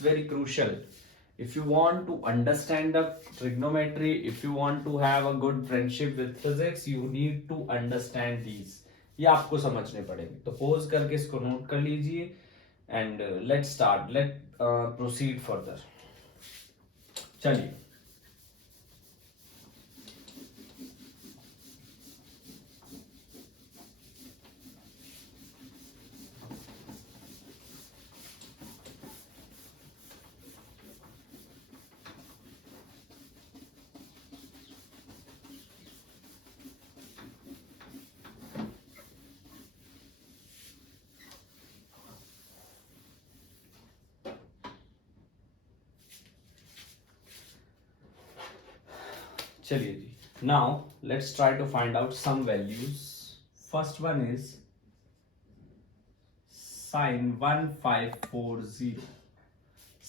very crucial. If you want to understand the trigonometry, if you want to have a good friendship with physics, you need to understand these. ये आपको समझने पड़ेंगे, तो pose करके इसको note कर लीजिए and let start, let proceed further. चलिए, चलिए जी. Now let's try to find out some values. First one is sin 1540.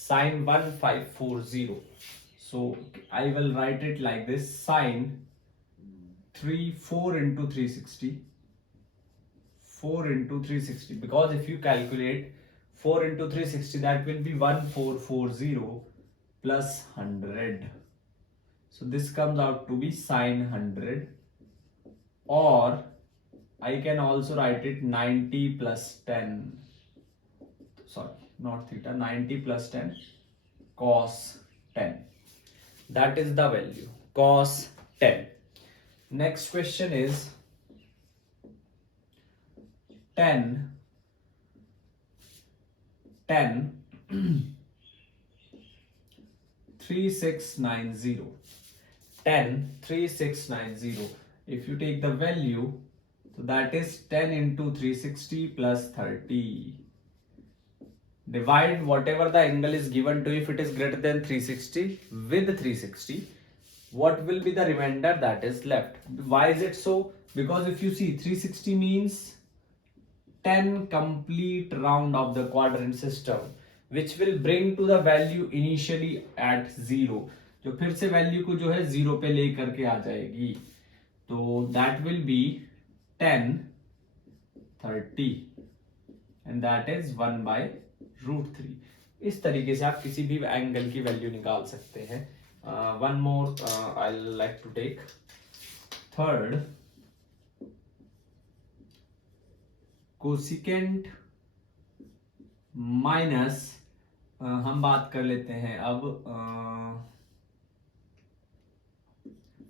Sin 1540. So I will write it like this: sin 4 into 360. 4 into 360, because if you calculate 4 into 360, that will be 1440 plus 100. So this comes out to be sin 100, or I can also write it 90 plus 10. Sorry, not theta, 90 plus 10 cos 10. That is the value, cos 10. Next question is 10 3690. 10 3690. If you take the value, so that is 10 into 360 plus 30. Divide whatever the angle is given to you. If it is greater than 360 with 360, what will be the remainder that is left? Why is it so? Because if you see, 360 means 10 complete round of the quadrant system, which will bring to the value initially at 0, जो फिर से value को जो है 0 पे ले करके आ जाएगी. तो that will be 10 30 and that is 1 by √3. इस तरीके से आप किसी भी एंगल की वैल्यू निकाल सकते हैं. One more I like to take. Third, cosecant minus, हम बात कर लेते हैं अब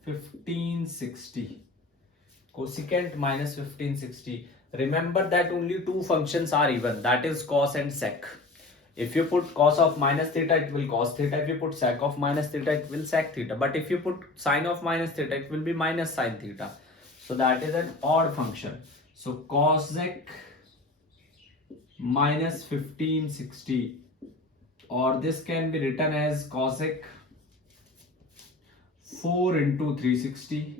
1560. Cosecant minus 1560. Remember that only two functions are even, that is cos and sec. If you put cos of minus theta, it will cos theta. If you put sec of minus theta, it will sec theta. But if you put sin of minus theta, it will be minus sin theta. So that is an odd function. So cosec minus 1560, or this can be written as cosec 4 into 360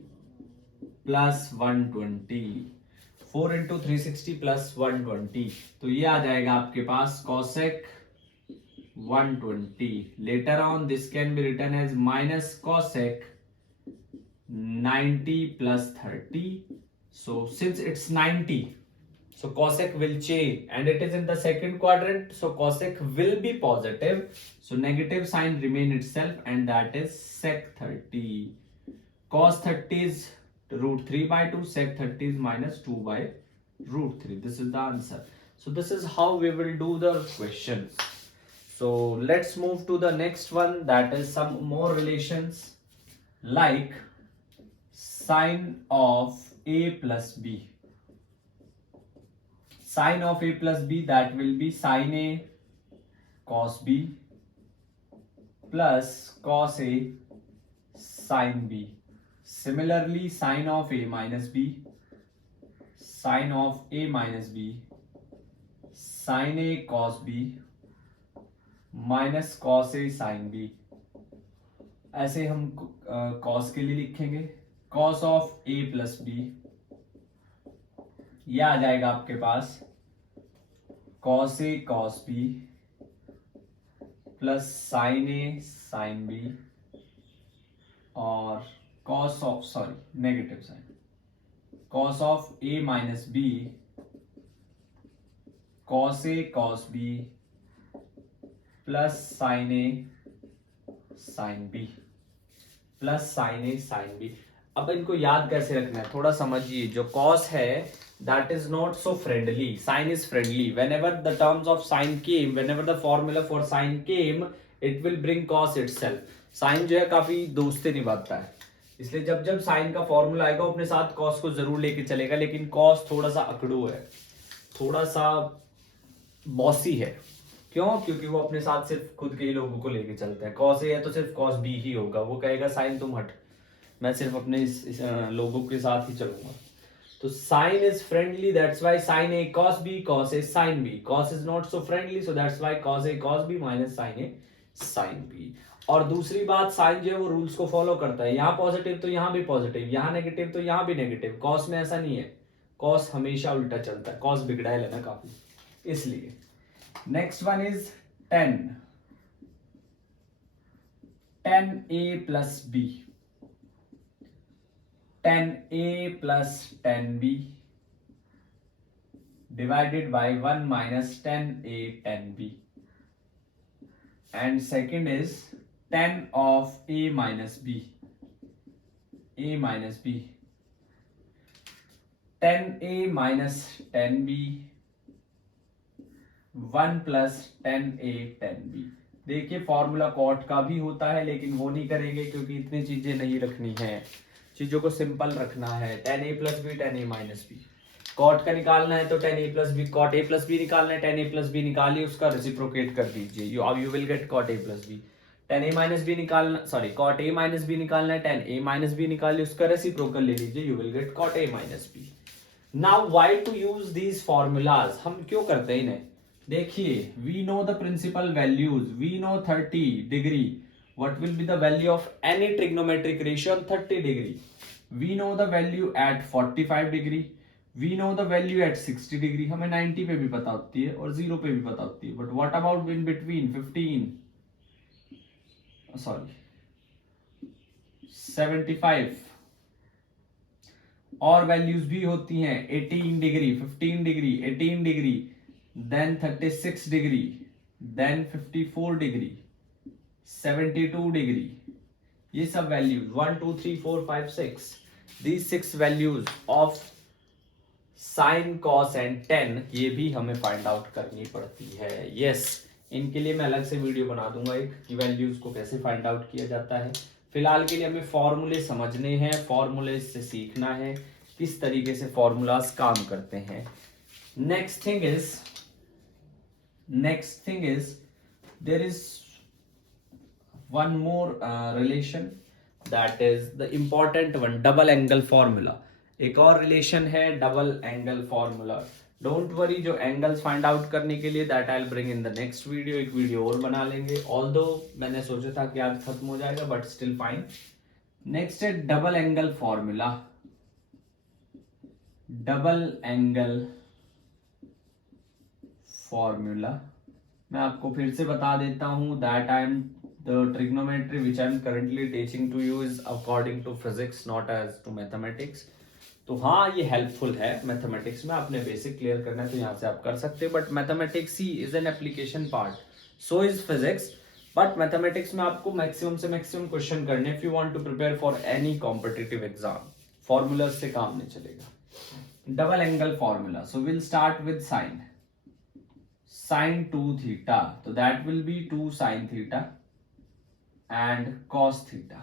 plus 120. 4 into 360 plus 120, तो ये आ जाएगा आपके पास cosec 120. Later on this can be written as minus cosec 90 plus 30. So since it's 90, so cosec will change and it is in the second quadrant, so cosec will be positive, so negative sign remain itself and that is sec 30. Cos 30 is √3 by 2, sec 30 is minus 2 by √3. This is the answer. So this is how we will do the questions. So let's move to the next one, that is some more relations, like sine of a plus b. Sine of a plus b, that will be sin a cos b plus cos a sin b. Similarly, sine of a minus b, sine of a minus b, sin a cos b minus cos a sin b. ऐसे हम cos के लिए लिखेंगे cos of a plus b, यह आ जाएगा आपके पास cos a cos b plus sin a sin b, और cos of, sorry, negative sign, cos of a minus b cos a cos b plus sine A sine B plus sine A sine B. अब इनको याद कैसे रखना है थोड़ा समझिए। जो कॉस है that is not so friendly, sine is friendly. Whenever the terms of sine came, whenever the formula for sine came, it will bring cos itself. Sine जो है काफी दोस्ती निभाता है, इसलिए जब जब साइन का फॉर्मूला आएगा अपने साथ कॉस को जरूर लेके चलेगा। लेकिन कॉस थोड़ा सा अकड़ू है, थोड़ा सा बॉसी है। क्यों? क्योंकि वो अपने साथ सिर्फ खुद के ही लोगों को लेके चलता है। कॉस ए है तो सिर्फ कॉस बी ही होगा, वो कहेगा साइन तुम हट, मैं सिर्फ अपने इस लोगों के साथ ही चलूंगा। तो sin is friendly, that's why sin a cos b, cos a sin b. Cos is not so friendly, so that's why cos a cos b minus sin a sin b. और दूसरी बात, साइन जो है वो rules को follow करता है। यहाँ पॉजिटिव तो यहाँ भी पॉजिटिव, यहाँ नेगेटिव तो यहाँ भी नेगेटिव। कॉस में ऐसा नहीं है, कॉस हमेशा उल्टा चलता है। कॉस बिगड़ाइल है ना काफी, इसलिए। Next one is 10 10a plus b, 10a plus 10b divided by 1 minus 10a 10b, and second is 10 of a minus b, a minus b, 10a minus 10b, 1 plus 10a 10b। देखिए formula cot का भी होता है, लेकिन वो नहीं करेंगे क्योंकि इतनी चीजें नहीं रखनी है, चीजों को सिंपल रखना है। 10a plus b 10a minus b, cot का निकालना है तो 10a plus b, cot a plus b निकालना है, 10a plus b निकालिए, उसका रेसिप्रोकेट कर दीजिए, you will get cot a plus b। 10a minus b निकालना, sorry cot a minus b निकालना है, 10a minus b निकालिए, उसका रेसिप्रोकल ले लीजिए, you will get cot a minus b। Now why to use these formulas, हम क्यों करते हैं इन्हें? देखिए, we know the principal values, we know 30 degree, what will be the value of any trigonometric ratio on 30 degree? We know the value at 45 degree, we know the value at 60 degree, हमें 90 पे भी पता होती है और 0 पे भी पता होती है। But what about in between 15, sorry 75? और वैल्यूज भी होती हैं 18 degree, 15 degree, 18 degree, then 36 degree, then 54 degree, 72 degree. ये सब values 1 2 3 4 5 6, these 6 values of sine cos and ten, ये भी हमें फाइंड आउट करनी पड़ती है। यस, इनके लिए मैं अलग से वीडियो बना दूंगा एक, कि वैल्यूज को कैसे फाइंड आउट किया जाता है। फिलहाल के लिए हमें फॉर्मूले समझने हैं, फॉर्मूले से सीखना है किस तरीके से फॉर्मूलाज काम करते हैं। Next thing is there is one more relation, that is the important one, double angle formula। एक और रिलेशन है double angle formula. Don't worry, जो एंगल्स फाइंड आउट करने के लिए that I will bring in the next video, एक video और बना लेंगे। ऑल्दो मैंने सोचा था कि आज खत्म हो जाएगा, बट स्टिल फाइन। नेक्स्ट है double angle formula. Double angle formula मैं आपको फिर से बता देता हूं, that I am the trigonometry which I am currently teaching to you is according to physics, not as to mathematics। तो हाँ, ये हेल्पफुल है मैथमेटिक्स में, आपने बेसिक क्लियर करना है तो यहाँ से आप कर सकते हो, बट मैथमेटिक्स ही is an application part, so is physics. But mathematics में आपको मैक्सिमम से मैक्सिमम क्वेश्चन करने, if you want to prepare for any competitive exam, formula से काम नहीं चलेगा। Double angle formula, so will start with sine, sine 2 theta, तो that will be 2 sine theta and cos theta,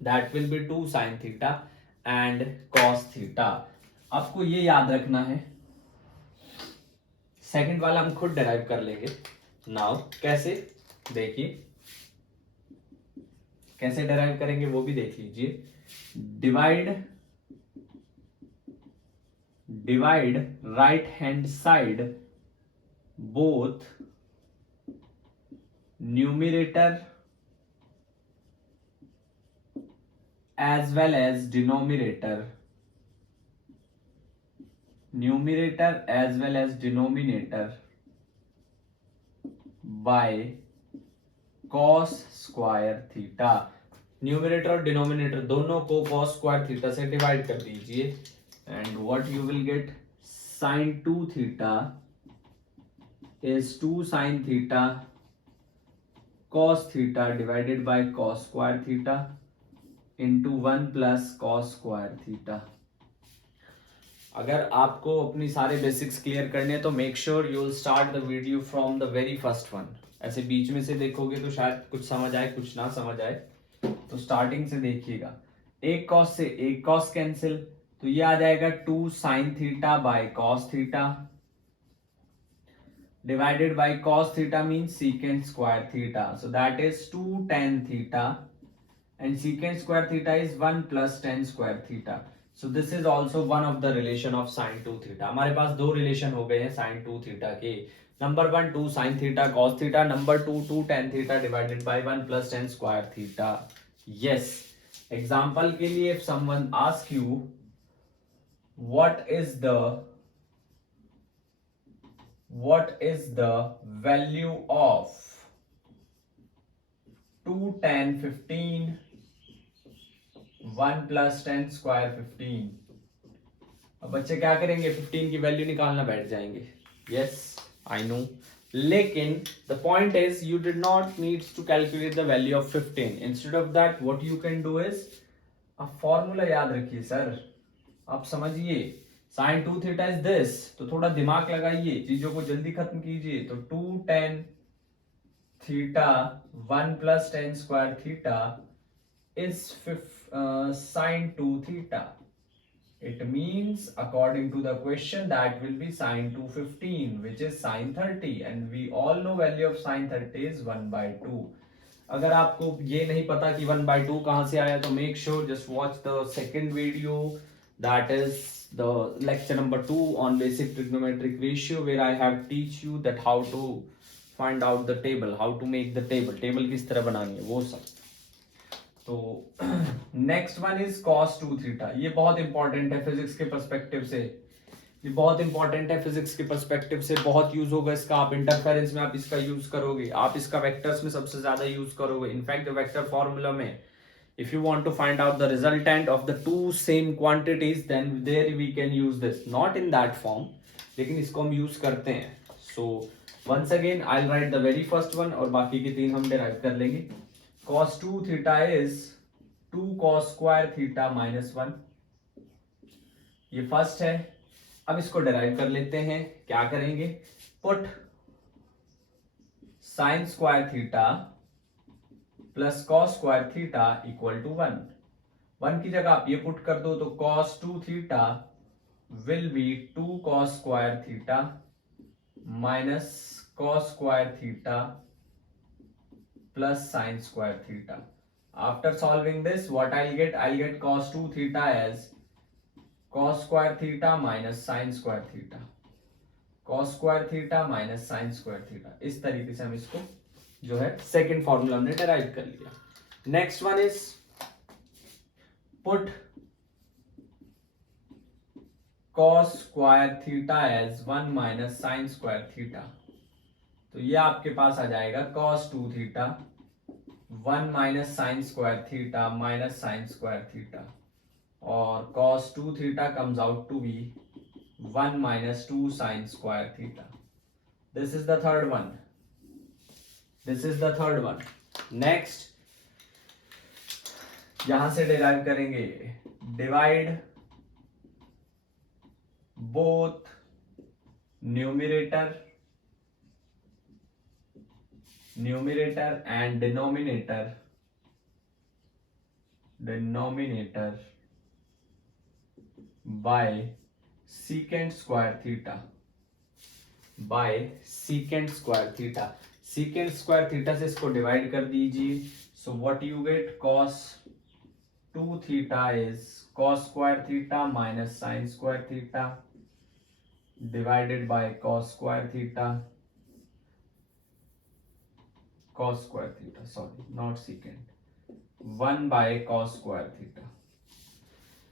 that will be 2 sin theta and cos theta। आपको ये याद रखना है, सेकंड वाला हम खुद डिराइव कर लेंगे। नाउ कैसे, देखिए कैसे डिराइव करेंगे वो भी देख लीजिए। Divide right hand side both numerator as well as denominator, numerator as well as denominator by cos square theta। Numerator और डिनोमिनेटर दोनों को cos square theta से डिवाइड कर दीजिए, and what you will get, sin 2 theta is 2 sin theta cos theta divided by cos square theta into 1 plus cos square theta. अगर आपको अपनी सारे बेसिक्स क्लियर करने हैं तो make sure you will start the video from the very first one. ऐसे बीच में से देखोगे तो शायद कुछ समझ आए कुछ ना समझ आए, तो स्टार्टिंग से देखिएगा. एक कॉस से एक कॉस कैंसिल, तो ये आ जाएगा 2 sin theta by cos theta divided by cos theta means secant square theta, so that is 2 tan theta, and secant square theta is 1 plus tan square theta. So this is also one of the relation of sin 2 theta. हमारे पास दो relation हो गए हैं sin 2 theta के. Number 1 2 sin theta cos theta, number 2 2 tan theta divided by 1 plus tan square theta. Yes, example के लिए if someone ask you what is the value of 2 tan 15 1 plus tan square 15, अब बच्चे क्या करेंगे, 15 की value निकालना बैठ जाएंगे. यस आई नो, लेकिन the point is you did not needs to calculate the value of 15. Instead of that what you can do is, आप फॉर्मूला याद रखिए सर, आप समझिए sin 2 थीटा इज दिस, तो थोड़ा दिमाग लगाइए, चीजों को जल्दी खत्म कीजिए. तो 2 tan theta 1 plus tan square theta is sin 2 theta. It means according to the question that will be sin 215 which is sin 30, and we all know value of sin 30 is 1 by 2. अगर आपको ये नहीं पता कि 1 by 2 कहाँ से आया तो make sure just watch the second video, that is the lecture number 2 on basic trigonometric ratio, where I have teach you that how to find out the table, how to make the table किस तरह बनानी है वो सब. तो next one is cos 2 theta. ये बहुत important है फिजिक्स के पर्सपेक्टिव से, ये बहुत इंपॉर्टेंट है फिजिक्स के पर्सपेक्टिव से, बहुत यूज होगा इसका. आप इंटरफेरेंस में आप इसका यूज करोगे, आप इसका वेक्टर्स में सबसे ज्यादा यूज करोगे. इनफैक्ट द वेक्टर फॉर्मूला में if you want to find out the resultant of the two same quantities, then there we can use this, not in that form, लेकिन इसको हम यूज करते हैं. so once again I'll write the very first one और बाकी के तीन हम derive कर लेंगे. cos 2 theta is 2 cos square theta minus 1. ये फर्स्ट है. अब इसको derive कर लेते हैं. क्या करेंगे, put sin square theta plus cos square theta equal to 1. 1 की जगह आप ये पुट कर दो तो cos 2 theta will be 2 cos square theta minus cos square theta plus sin square theta. After solving this, what I'll get cos 2 theta as cos square theta minus sin square theta, cos square theta minus sin square theta. इस तरीके से हम इसको जो है second formula हमने derive कर लिया. Next one is put cos square theta as 1 minus sin square theta. तो ये आपके पास आ जाएगा cos 2 theta 1 minus sin square theta minus sin square theta, और cos 2 theta comes out to be 1 minus 2 sin square theta. This is the third one. This is the third one. Next, यहां से derive करेंगे, divide both numerator and denominator by secant square theta. secant square theta से इसको divide कर दीजिए. So what you get, cos 2 theta is cos square theta minus sin square theta divided by cos square theta, sorry, not secant, 1 by cos square theta.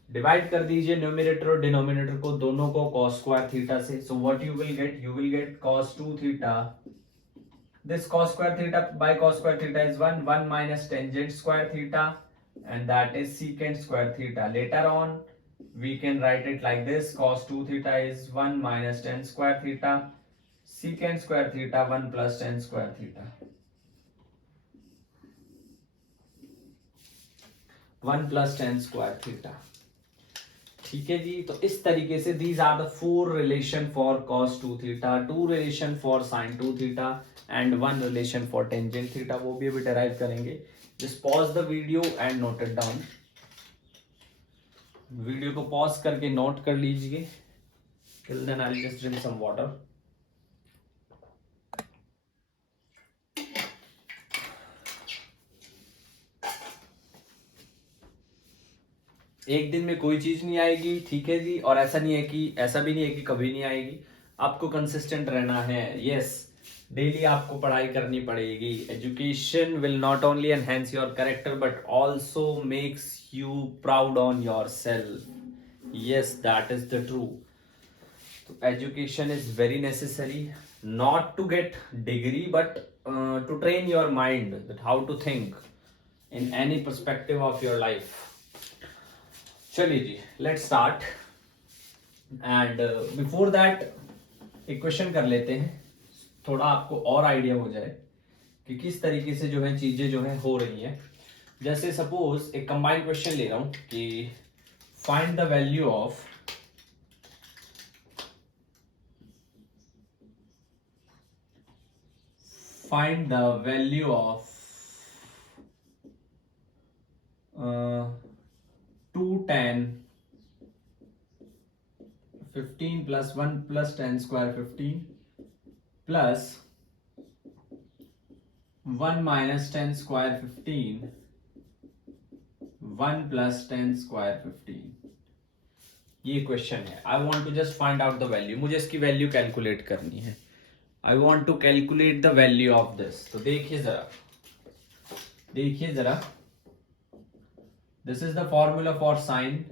Divide कर दीजिए numerator और denominator को, दोनों को cos square theta से. So what you will gate cos 2 theta, this cos square theta by cos square theta is 1 minus tangent square theta, and that is secant square theta. Later on we can write it like this, cos 2 theta is 1 minus tan square theta, secant square theta 1 plus tan square theta. 1 plus tan square theta. ठीक है जी, तो इस तरीके से these are the 4 relation for cos 2 theta, 2 relation for sine 2 theta and 1 relation for tangent theta. वो भी अभी डेराइव करेंगे। Just pause the video and note it down. Video को पॉज करके नोट कर लीजिए। Till then I will just drink some water. एक दिन में कोई चीज नहीं आएगी, ठीक है जी, और ऐसा नहीं है कि ऐसा भी नहीं है कि कभी नहीं आएगी। आपको कंसिस्टेंट रहना है। यस, डेली आपको पढ़ाई करनी पड़ेगी। Education will not only enhance your character but also makes you proud on your self. Yes, that is the true. तो education is very necessary, not to get degree but to train your mind that how to think in any perspective of your life. चलिए जी, let's start. And before that एक question कर लेते हैं, थोड़ा आपको और आइडिया हो जाए कि किस तरीके से जो है चीजें जो है हो रही हैं। जैसे सपोज एक कंबाइंड क्वेश्चन ले रहा हूं कि find the value of two tan 15 plus 1 plus tan square 15 plus 1 minus tan square 15 1 plus tan square 15। ये क्वेश्चन है। I want to just find out the value. मुझे इसकी वैल्यू कैलकुलेट करनी है। I want to calculate the value of this. तो देखिए जरा, this is the formula for sine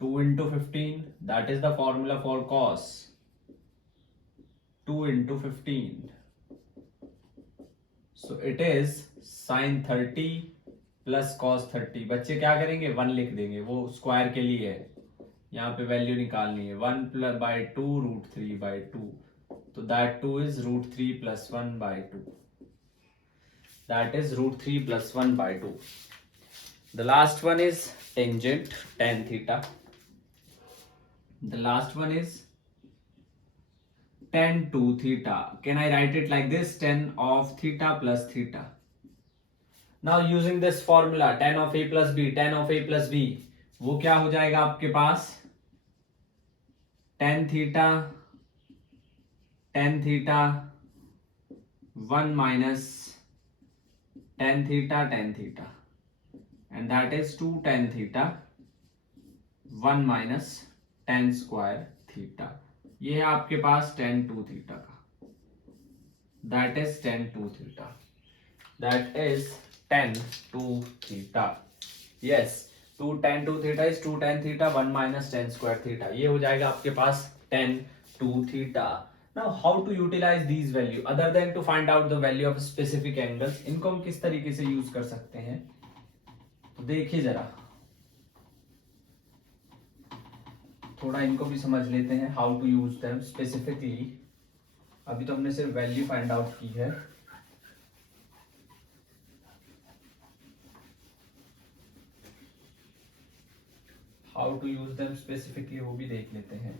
2 into 15, that is the formula for cos 2 into 15. So it is sin 30 plus cos 30। बच्चे क्या करेंगे, 1 लिख देंगे, वो स्क्वायर के लिए है, यहाँ पे वैल्यू निकालनी है। 1 प्लस बाई 2 रूट 3 बाई 2, तो that 2 is root 3 plus 1 by 2, that is root 3 plus 1 by 2। The last one is tangent tan theta. The last one is tan 2 theta. Can I write it like this? Tan of theta plus theta. Now using this formula tan of a plus b, tan of a plus b, वो क्या हो जाएगा आपके पास? tan theta 1 minus tan theta and that is 2 tan theta 1 minus tan square theta. ये है आपके पास tan 2 थीटा का, that is tan 2 theta, that is tan 2 theta. Yes, 2 tan 2 theta is 2 tan theta 1 minus tan square theta. ये हो जाएगा आपके पास tan 2 theta. Now how to utilize these value other than to find out the value of specific angles. इनको हम किस तरीके से यूज कर सकते हैं, तो देखिए जरा, थोड़ा इनको भी समझ लेते हैं, how to use them specifically. अभी तो हमने सिर्फ वैल्यू फाइंड आउट की है। How to use them specifically वो भी देख लेते हैं।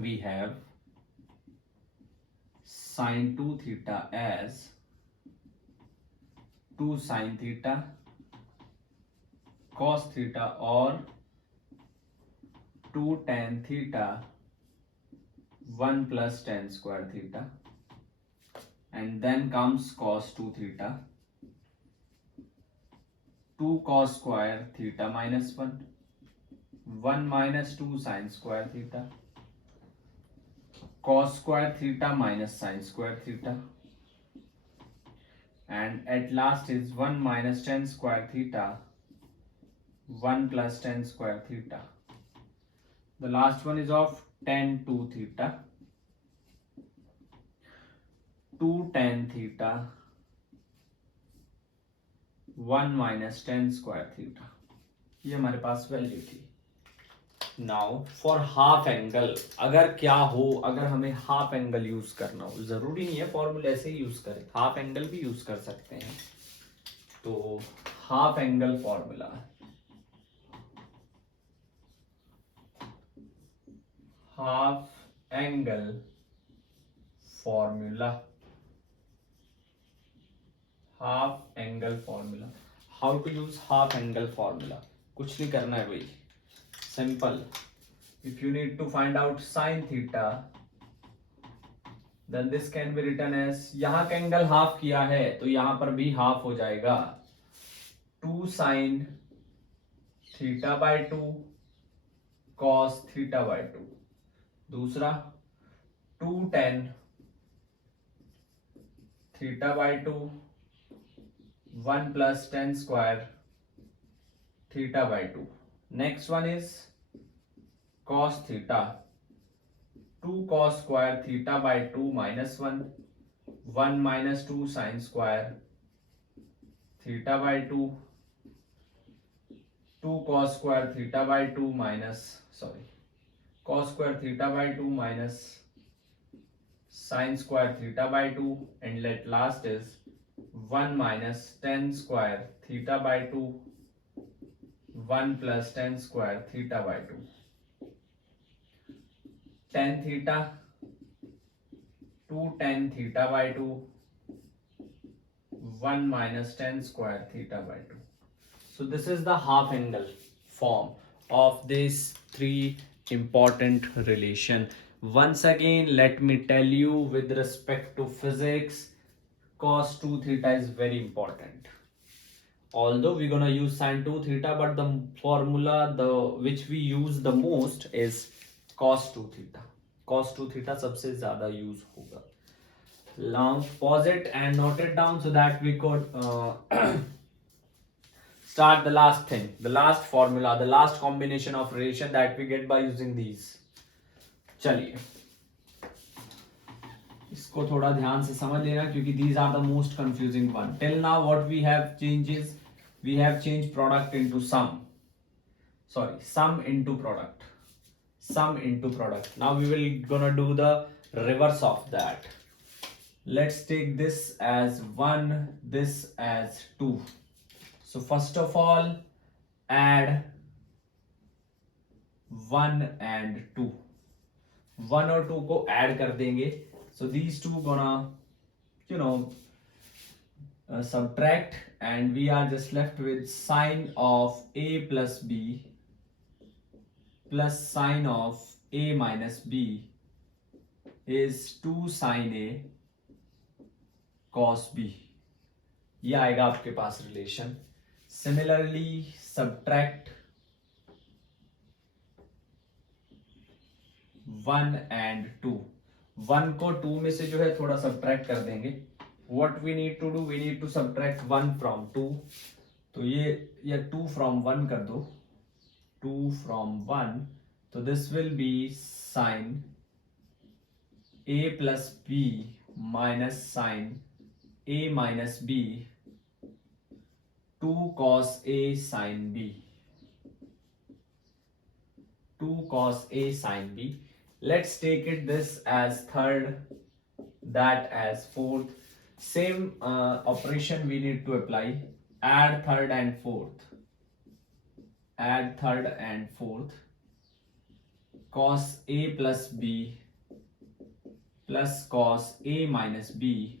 We have sin 2 theta as 2 sin theta cos theta or 2 tan theta 1 plus tan square theta, and then comes cos 2 theta 2 cos square theta minus 1 minus 2 sin square theta cos square theta minus sin square theta, and at last is 1 minus tan square theta 1 plus tan square theta. The last one is of tan 2 theta 2 tan theta 1 minus tan square theta। ये हमारे पास value थी। Now for half angle, अगर क्या हो, अगर हमें half angle use करना हो, जरूरी नहीं है फॉर्मूला ऐसे ही यूज करें, हाफ एंगल भी यूज कर सकते हैं। तो half angle formula, half angle formula, half angle formula, how to use half angle formula, कुछ नहीं करना है भाई, simple. If you need to find out sine theta, then this can be written as, यहां का एंगल हाफ किया है तो यहां पर भी हाफ हो जाएगा, 2 sine theta by 2 cos theta by 2। दूसरा 2 tan theta by 2 1 plus tan square theta by 2। Next one is cos theta, 2 cos square theta by 2 minus 1, 1 minus 2 sine square theta by 2, 2 cos square theta by 2 minus, sorry, cos square theta by 2 minus sin square theta by 2, and let last is 1 minus tan square theta by 2, 1 plus tan square theta by 2, tan theta 2 tan theta by 2, 1 minus tan square theta by 2. So this is the half angle form of these three important relation. Once again, let me tell you, with respect to physics, cos 2 theta is very important. Although we're gonna use sin 2 theta, but the formula which we use the most is cos 2 theta. Cos 2 theta सबसे ज़्यादा use होगा. Now pause it and note it down so that we could start the last thing, the last formula, the last combination of relation that we get by using these. चलिए इसको थोड़ा ध्यान से समझ लेना, क्योंकि these are the most confusing one. Till now what we have changed is, we have changed product into sum, sorry, sum into product, sum into product. Now we will gonna do the reverse of that. Let's take this as 1, this as 2. So first of all, add 1 and 2, 1 और 2 को add कर देंगे. So these two gonna, you know, subtract, and we are just left with sine of a plus b plus sine of a minus b is 2 sine a cos b. ये आएगा आपके पास relation. Similarly, subtract 1 and 2. 1 को 2 में से जो है थोड़ा subtract कर देंगे. What we need to do, we need to subtract 1 from 2. तो ये 2 from 1 कर दो, 2 from 1. तो this will be sin a plus b minus sin a minus b, 2 cos a sin b, 2 cos a sin b. Let's take it this as third, that as fourth. Same operation we need to apply. Add third and fourth, add third and fourth. Cos a plus b plus cos a minus b,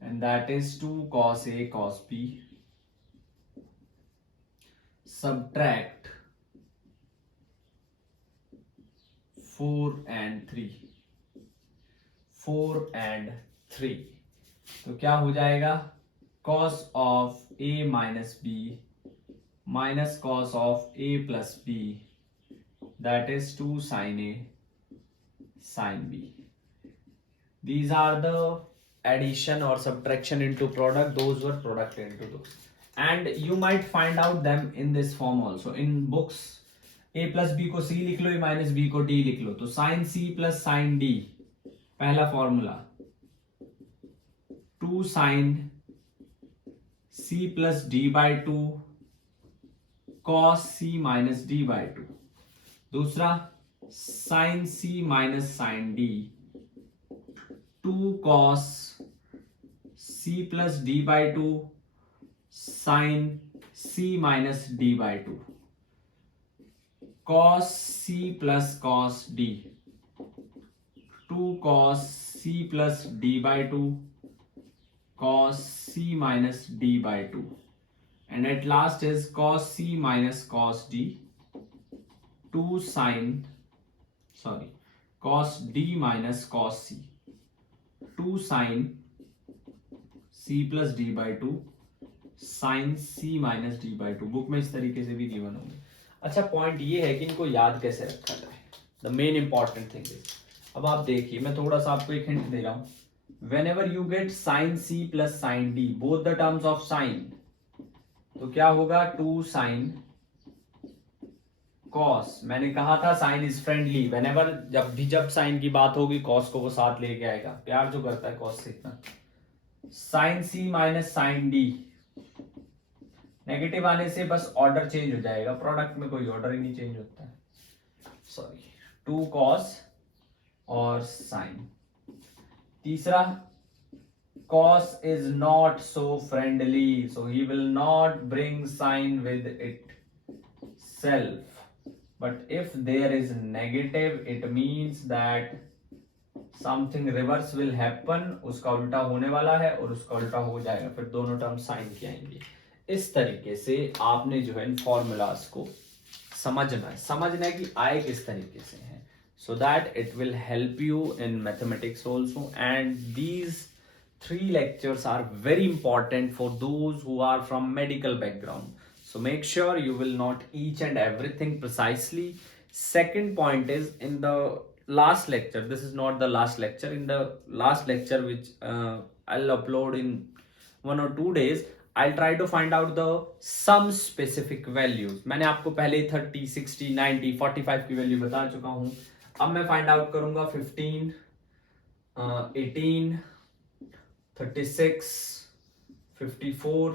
and that is 2 cos a cos b. Subtract 4 and 3, 4 and 3. तो क्या हो जाएगा, cos of a minus b minus cos of a plus b, that is 2 sin a sin b. These are the addition or subtraction into product, those were product into those, and you might find out them in this form also in books. a plus b को c लिख लो, a minus b को d लिख लो. तो sin c plus sin d, पहला formula 2 sin c plus d by 2 cos c minus d by 2. दूसरा sine C minus sine D, 2 cos c plus D by two sine c minus D by two, cos c प्लस cos d, 2 cos c प्लस d by two cos c minus d by 2, and at last is cos c minus cos d, 2 sin, sorry, cos d minus cos c, 2 sin c plus d by 2 sin c minus d by 2। Book में इस तरीके से भी given होंगे। अच्छा, point ये है कि इनको याद कैसे रखा जाए, the main important thing is, अब आप देखिए मैं थोड़ा सा आपको एक हिंट दे रहा हूं, whenever you get sin c plus sin d, both the terms of sin, तो क्या होगा 2 sin cos, मैंने कहा था sin is friendly, whenever जब sin की बात होगी cos को वो साथ लेके आएगा, प्यार जो करता है cos से इतना, sin c minus sin d, negative आने से बस ऑर्डर चेंज हो जाएगा, प्रोडक्ट में कोई ऑर्डर ही नहीं चेंज होता है, सॉरी, 2 cos और sin। तीसरा cos is not so friendly, so he will not bring sin with itself, but if there is negative it means that something reverse will happen, उसका उल्टा होने वाला है और उसका उल्टा हो जाएगा, फिर दोनों टर्म साइन के आएंगे। इस तरीके से आपने जो है इन फॉर्मूलाज को समझना है कि आए किस तरीके से हैं, so that it will help you in mathematics also, and these 3 lectures are very important for those who are from medical background, so make sure you will note each and everything precisely. Second point is, in the last lecture, this is not the last lecture, in the last lecture which I'll upload in 1 or 2 days, I'll try to find out the some specific values। मैंने आपको पहले 30, 60, 90, 45 की value बता चुका हूं, अब मैं find out करूंगा 15, 18, 36, 54,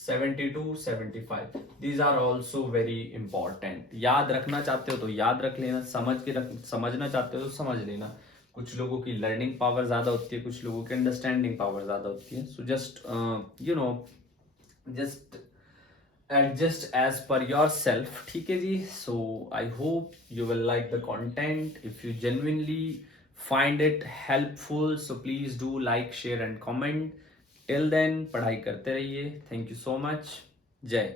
72, 75। These are also very important। याद रखना चाहते हो तो याद रख लेना, समझना चाहते हो तो समझ लेना। कुछ लोगों की लर्निंग पावर ज़्यादा होती है, कुछ लोगों की अंडरस्टैंडिंग पावर ज़्यादा होती है, so just just adjust as per yourself, ठीक है जी। so I hope you will like the content, if you genuinely find it helpful, so please do like, share and comment। till then पढ़ाई करते रहिए। thank you so much। जय।